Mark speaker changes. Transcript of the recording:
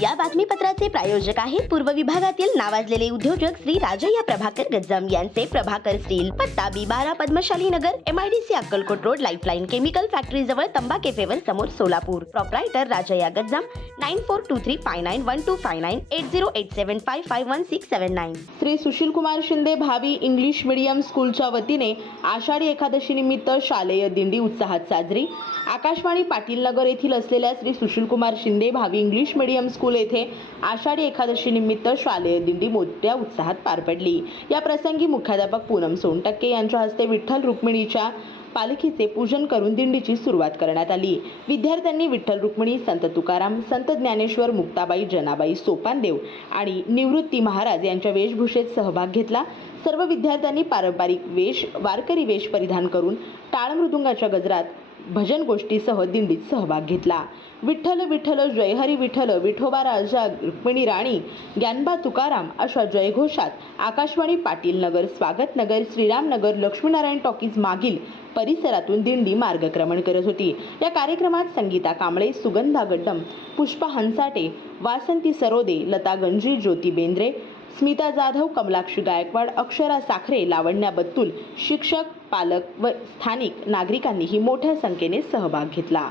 Speaker 1: या बातमीपत्राचे प्रायोजक आहेत. पूर्व विभागातील नावाजलेले उद्योजक श्री राजय्या प्रभाकर गज्जम यांचे प्रभाकर स्टील पत्ता बी बारा Padmashali Nagar MIDC Akkalkot road lifeline chemical factory जवळ तंबा केफेवर समोर Solapur. Proprietor Rajayya Gajjam nine four two three five nine one two five nine eight zero eight seven five five one six seven nine
Speaker 2: Shri Sushilkumar Shinde भावी English medium स्कूलच्या वतीने आषाढी एकादशी निमित्त शालेय दिंडी उत्साहात साजरी. आकाशवाणी पाटील नगर येथील असलेल्या श्री सुशीलकुमार शिंदे भावी इंग्लिश मीडियम स्कूल येथे आषाढी एकादशी निमित्त शालेय दिंडी मोठ्या उत्साहात पार पडली. या प्रसंगी मुख्याध्यापक पूनम सोनटक्के यांच्या हस्ते विठ्ठल रुक्मिणीच्या पालखीचे पूजन करून दिंडीची सुरुवात करण्यात आली. विद्यार्थ्यांनी विठ्ठल रुक्मिणी संत तुकाराम संत ज्ञानेश्वर मुक्ताबाई जनाबाई सोपानदेव आणि निवृत्ती महाराज यांच्या वेशभूषेत सहभाग घेतला. सर्व विद्यार्थ्यांनी पारंपरिक वेश वारकरी वेश परिधान करून टाळ मृदुंगाच्या गजरात भजन गोष्टीसह दिंडीत सहभाग घेतला. विठ्ठल विठ्ठल जयहरी विठ्ठल विठोबा राजा रुक्मिणी राणी ज्ञानबा तुकाराम अशा जयघोषात आकाशवाणी पाटील नगर स्वागत नगर श्रीरामनगर लक्ष्मीनारायण टॉकीज मागील परिसरातून दिंडी मार्गक्रमण करत होती. या कार्यक्रमात संगीता कांबळे सुगंधा गड्डम पुष्पा हंसाटे वासंती सरोदे लता गंजी ज्योती बेंद्रे स्मिता जाधव कमलाक्षी गायकवाड अक्षरा साखरे लावण्या बत्तुल शिक्षक पालक व स्थानिक नागरिकांनीही मोठ्या संख्येने सहभाग घेतला.